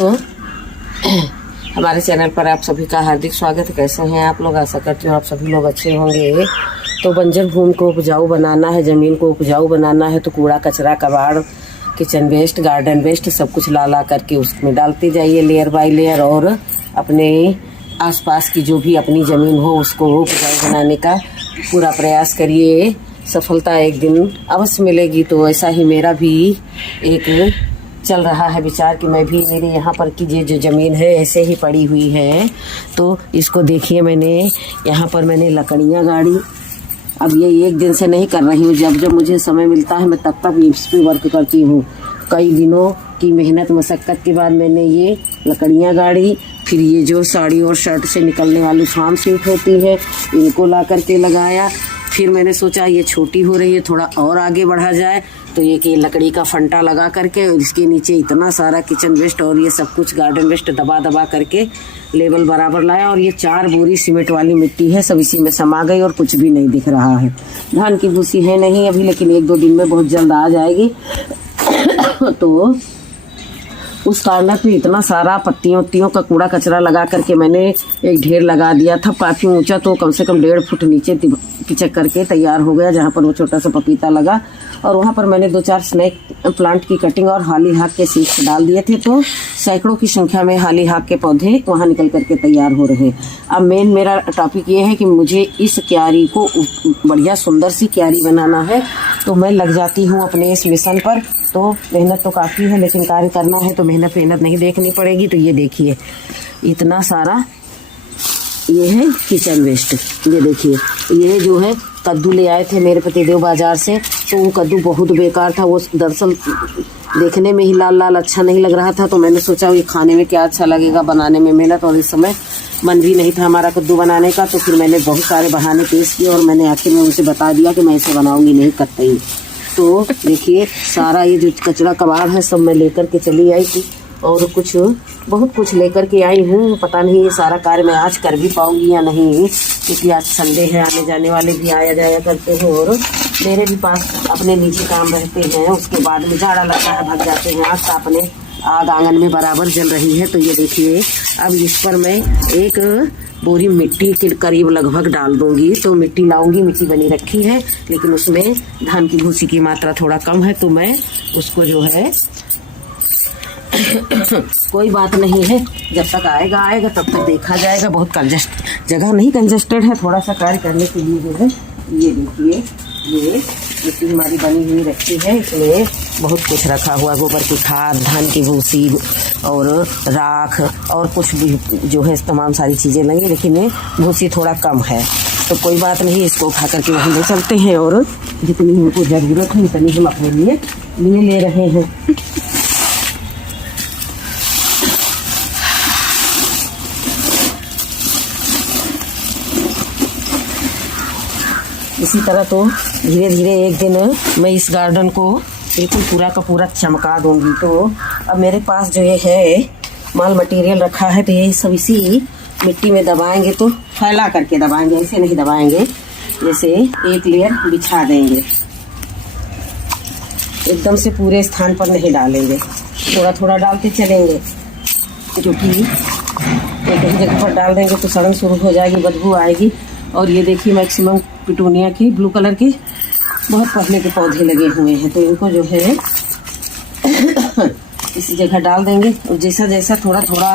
तो हमारे चैनल पर आप सभी का हार्दिक स्वागत है। कैसे हैं आप लोग? आशा करती हूँ आप सभी लोग अच्छे होंगे। तो बंजर भूमि को उपजाऊ बनाना है, ज़मीन को उपजाऊ बनाना है, तो कूड़ा कचरा कबाड़ किचन वेस्ट गार्डन वेस्ट सब कुछ ला करके उसमें डालते जाइए लेयर बाय लेयर, और अपने आसपास की जो भी अपनी ज़मीन हो उसको उपजाऊ बनाने का पूरा प्रयास करिए। सफलता एक दिन अवश्य मिलेगी। तो ऐसा ही मेरा भी एक चल रहा है विचार कि मैं भी मेरे यहाँ पर की जो ज़मीन है ऐसे ही पड़ी हुई है, तो इसको देखिए मैंने यहाँ पर मैंने लकड़ियाँ गाड़ी। अब ये एक दिन से नहीं कर रही हूँ, जब जब मुझे समय मिलता है मैं तब तक इस पर वर्क करती हूँ। कई दिनों की मेहनत मशक्क़त के बाद मैंने ये लकड़ियाँ गाड़ी। फिर ये जो साड़ी और शर्ट से निकलने वाली फार्म सीट होती है इनको ला करके लगाया। फिर मैंने सोचा ये छोटी हो रही है, थोड़ा और आगे बढ़ा जाए, तो ये कि लकड़ी का फंटा लगा करके और इसके नीचे इतना सारा किचन वेस्ट और ये सब कुछ गार्डन वेस्ट दबा दबा करके लेवल बराबर लाया। और ये 4 बोरी सीमेंट वाली मिट्टी है, सब इसी में समा गई और कुछ भी नहीं दिख रहा है। धान की भूसी है नहीं अभी, लेकिन 1-2 दिन में बहुत जल्द आ जाएगी। तो उस कार्नर पे इतना सारा पत्तियों का कूड़ा कचरा लगा करके मैंने एक ढेर लगा दिया था, काफ़ी ऊंचा, तो कम से कम 1.5 फुट नीचे पिचक करके तैयार हो गया, जहाँ पर वो छोटा सा पपीता लगा। और वहाँ पर मैंने 2-4 स्नैक प्लांट की कटिंग और हाली हाक के सीड्स डाल दिए थे, तो सैकड़ों की संख्या में हाली हाक के पौधे वहाँ निकल करके तैयार हो रहे। अब मेन मेरा टॉपिक ये है कि मुझे इस क्यारी को बढ़िया सुंदर सी क्यारी बनाना है, तो मैं लग जाती हूँ अपने इस मिशन पर। तो मेहनत तो काफ़ी है, लेकिन कार्य करना है तो मेहनत नहीं देखनी पड़ेगी। तो ये देखिए इतना सारा ये है किचन वेस्ट। ये देखिए ये जो है कद्दू ले आए थे मेरे पतिदेव बाजार से, तो वो कद्दू बहुत बेकार था। वो दरअसल देखने में ही लाल लाल अच्छा नहीं लग रहा था, तो मैंने सोचा ये खाने में क्या अच्छा लगेगा, बनाने में मेहनत, और इस समय मन भी नहीं था हमारा कद्दू बनाने का। तो फिर मैंने बहुत सारे बहाने पेश किए और मैंने आखिर में उनसे बता दिया कि मैं इसे बनाऊंगी नहीं कतई। तो देखिए सारा ये जो कचरा कबाड़ है सब मैं लेकर के चली आई थी, और बहुत कुछ लेकर के आई हूँ। पता नहीं ये सारा कार्य मैं आज कर भी पाऊंगी या नहीं, क्योंकि आज संडे है, आने जाने वाले भी आया जाया करते हैं और मेरे भी पास अपने निजी काम रहते हैं। उसके बाद में झाड़ा लगता है, भग जाते हैं। आज अपने आग आंगन में बराबर जल रही है। तो ये देखिए अब इस पर मैं 1 बोरी मिट्टी के करीब लगभग डाल दूंगी। तो मिट्टी लाऊंगी, मिट्टी बनी रखी है, लेकिन उसमें धान की भूसी की मात्रा थोड़ा कम है, तो मैं उसको जो है कोई बात नहीं है, जब तक आएगा तब तक देखा जाएगा। बहुत जगह नहीं कंजस्टेड है, थोड़ा सा कार्य करने के लिए जो है। ये देखिए ये मिट्टी हमारी बनी हुई रखी है, इसमें बहुत कुछ रखा हुआ, गोबर की खाद, धान की भूसी और राख और कुछ भी जो है तमाम सारी चीज़ें लगी, लेकिन ये भूसी थोड़ा कम है। तो कोई बात नहीं, इसको उठा करके वहीं ले चलते हैं, और जितनी हमको ज़रूरत है उतनी हम अपने लिए ले रहे हैं। इसी तरह तो धीरे धीरे एक दिन मैं इस गार्डन को बिल्कुल पूरा का पूरा चमका दूंगी। तो अब मेरे पास जो ये है माल मटेरियल रखा है, तो ये सब इसी मिट्टी में दबाएंगे, तो फैला करके दबाएंगे, ऐसे नहीं दबाएंगे, जैसे एक लेयर बिछा देंगे, एकदम से पूरे स्थान पर नहीं डालेंगे, थोड़ा थोड़ा डालते चलेंगे, क्योंकि एक ही जगह पर डाल देंगे तो सड़न शुरू हो जाएगी, बदबू आएगी। और ये देखिए मैक्सिमम पिटूनिया की ब्लू कलर के बहुत पहले के पौधे लगे हुए हैं, तो इनको जो है इसी जगह डाल देंगे। और जैसा जैसा थोड़ा थोड़ा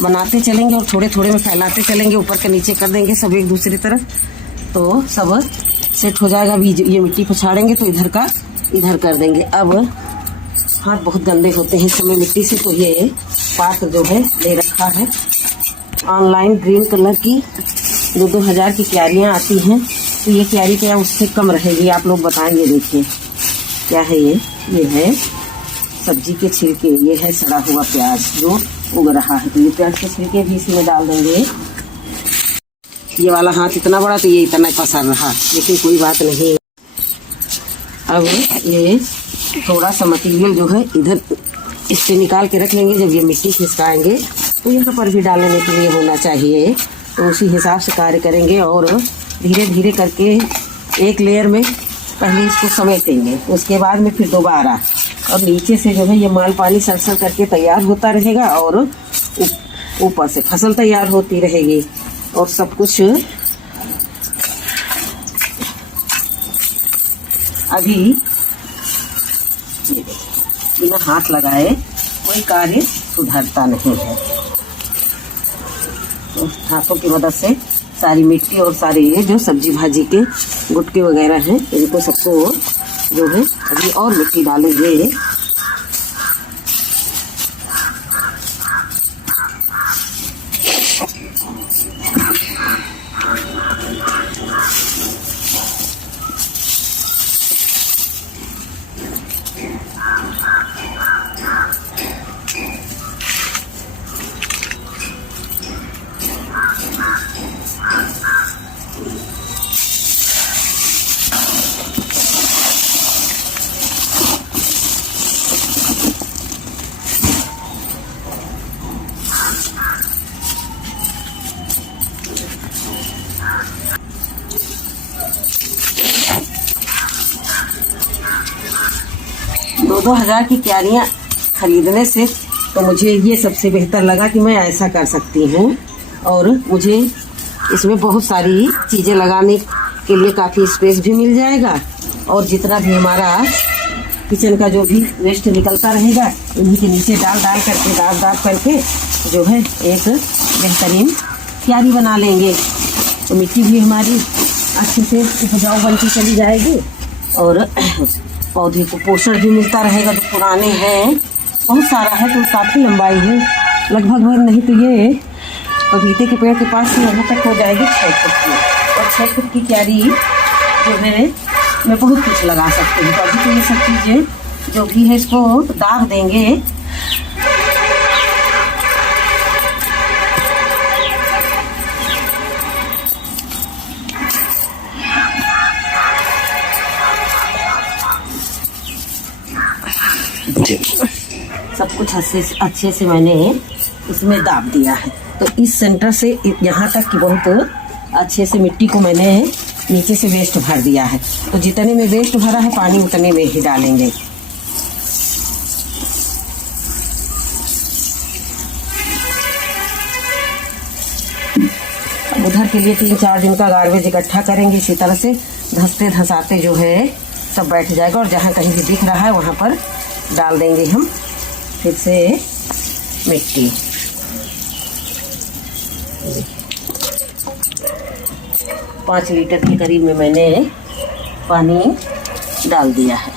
बनाते चलेंगे और थोड़े थोड़े में फैलाते चलेंगे, ऊपर के नीचे कर देंगे सब एक दूसरी तरफ, तो सब सेट हो जाएगा। अभी ये मिट्टी पछाड़ेंगे तो इधर का इधर कर देंगे। अब हाथ बहुत गंदे होते हैं इस समय मिट्टी से, तो ये पात्र जो है ले रखा है ऑनलाइन, ग्रीन कलर की 2-2 हज़ार की क्यारियाँ आती हैं। तो ये क्यारी क्या उससे कम रहेगी, आप लोग बताएंगे। देखिए क्या है ये है सब्जी के छिलके, ये है सड़ा हुआ प्याज जो उग रहा है, तो ये प्याज के छिलके भी इसी में डाल देंगे। ये वाला हाथ इतना बड़ा तो ये इतना पसर रहा, लेकिन कोई बात नहीं। अब ये थोड़ा सा मटीरियल जो है इधर इससे निकाल के रख लेंगे, जब ये मिट्टी खिसकाएंगे तो यहाँ पर भी डालने के लिए होना चाहिए, तो उसी हिसाब से कार्य करेंगे। और धीरे धीरे करके एक लेयर में पहले इसको समेटेंगे, उसके बाद में फिर दोबारा और नीचे से जो है ये माल पानी सलसल करके तैयार होता रहेगा और ऊपर से फसल तैयार होती रहेगी और सब कुछ अभी बिना हाथ लगाए कोई कार्य सुधरता नहीं है। तो हाथों की मदद से सारी मिट्टी और सारे ये जो सब्जी भाजी के गुटके वगैरह हैं इनको सबको जो है अभी और मिट्टी डालेंगे। दो हजार की क्यारियाँ खरीदने से तो मुझे ये सबसे बेहतर लगा कि मैं ऐसा कर सकती हूँ और मुझे इसमें बहुत सारी चीज़ें लगाने के लिए काफ़ी स्पेस भी मिल जाएगा और जितना भी हमारा किचन का जो भी वेस्ट निकलता रहेगा इन्हीं के नीचे डाल करके जो है एक बेहतरीन क्यारी बना लेंगे। तो मिट्टी भी हमारी अच्छे से उपजाऊ बनती चली जाएगी और पौधे को पोषण भी मिलता रहेगा। जो पुराने हैं बहुत सारा है तो काफ़ी लंबाई है, लगभग नहीं तो ये पपीते के पेड़ के पास से यहाँ तक हो जाएगी 6 फुट की और 6 फुट की क्यारी जो है मैं बहुत कुछ लगा सकती हूँ। तो अभी तो ये सब चीज़ें जो भी है इसको दाग देंगे। सब कुछ अच्छे से मैंने इसमें दाब दिया है। तो इस सेंटर से यहाँ तक कि बहुत अच्छे से मिट्टी को मैंने नीचे से वेस्ट भर दिया है। तो जितने में वेस्ट भरा है पानी उतने में ही डालेंगे। अब उधर के लिए 3-4 दिन का गार्बेज इकट्ठा करेंगे। इसी तरह से धंसते धंसाते जो है सब बैठ जाएगा और जहाँ कहीं भी दिख रहा है वहाँ पर डाल देंगे हम फिर से मिट्टी। पाँच लीटर के करीब में मैंने पानी डाल दिया है।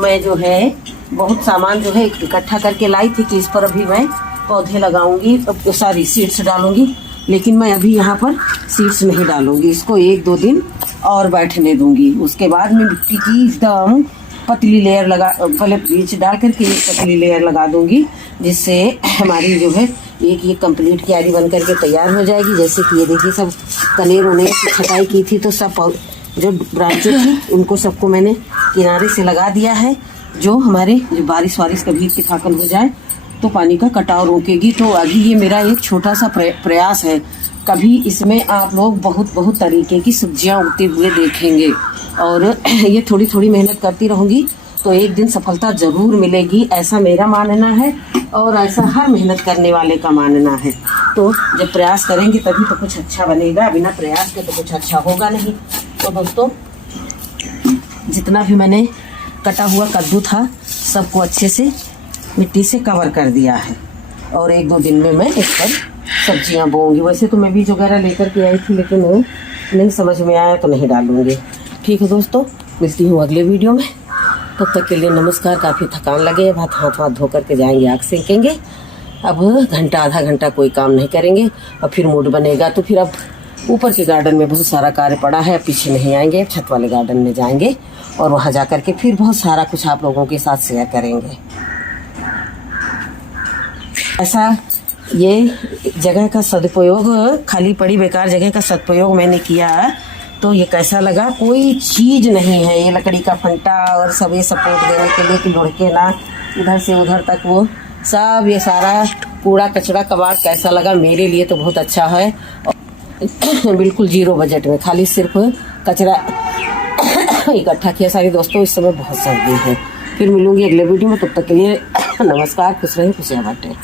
मैं जो है बहुत सामान जो है इकट्ठा करके लाई थी कि इस पर अभी मैं पौधे लगाऊंगी, अब सारी सीड्स डालूंगी। लेकिन मैं अभी यहाँ पर सीड्स नहीं डालूंगी, इसको 1-2 दिन और बैठने दूंगी। उसके बाद मैं मिट्टी की एकदम पतली लेयर लगा, पहले बीज डाल करके एक पतली लेयर लगा दूंगी, जिससे हमारी जो है एक ये कंप्लीट क्यारी बन करके तैयार हो जाएगी। जैसे कि ये देखिए सब कनेर उनेर की छटाई की थी तो सब जो ब्रांचेज थी उनको सबको मैंने किनारे से लगा दिया है। जो हमारे जो बारिश वारिश कभी इत्तेफाकन हो जाए तो पानी का कटाव रोकेगी। तो अभी ये मेरा एक छोटा सा प्रयास है। कभी इसमें आप लोग बहुत तरीके की सब्जियां उगते हुए देखेंगे और ये थोड़ी मेहनत करती रहूँगी तो एक दिन सफलता जरूर मिलेगी, ऐसा मेरा मानना है और ऐसा हर मेहनत करने वाले का मानना है। तो जब प्रयास करेंगे तभी तो कुछ अच्छा बनेगा, बिना प्रयास के तो कुछ अच्छा होगा नहीं। तो दोस्तों जितना भी मैंने कटा हुआ कद्दू था सबको अच्छे से मिट्टी से कवर कर दिया है और 1-2 दिन में मैं इस पर सब्जियां बोऊंगी। वैसे तो मैं बीज वगैरह लेकर के आई थी लेकिन नहीं समझ में आया तो नहीं डालूंगी। ठीक है दोस्तों, मिलती हूँ अगले वीडियो में। तब तक के लिए नमस्कार। काफ़ी थकान लगे, अब हाथ धो करके जाएंगे, आग सेकेंगे। अब आधा घंटा कोई काम नहीं करेंगे और फिर मूड बनेगा तो फिर अब ऊपर के गार्डन में बहुत सारा कार्य पड़ा है, पीछे नहीं आएंगे, छत वाले गार्डन में जाएंगे और वहाँ जा करके फिर बहुत सारा कुछ आप लोगों के साथ शेयर करेंगे। ऐसा ये जगह का सदुपयोग, खाली पड़ी बेकार जगह का सदुपयोग मैंने किया तो ये कैसा लगा। कोई चीज़ नहीं है, ये लकड़ी का फंटा और सब ये सपोर्ट देने के लिए कि लुढ़के ना इधर से उधर तक, वो सब ये सारा कूड़ा कचरा कबाड़ कैसा लगा। मेरे लिए तो बहुत अच्छा है और बिल्कुल 0 बजट में, खाली सिर्फ कचरा इकट्ठा किया सारी दोस्तों। इस समय बहुत सर्दी है। फिर मिलूंगी अगले वीडियो में, तब तक के लिए नमस्कार, खुश रहिए, खुशियाँ बांटें।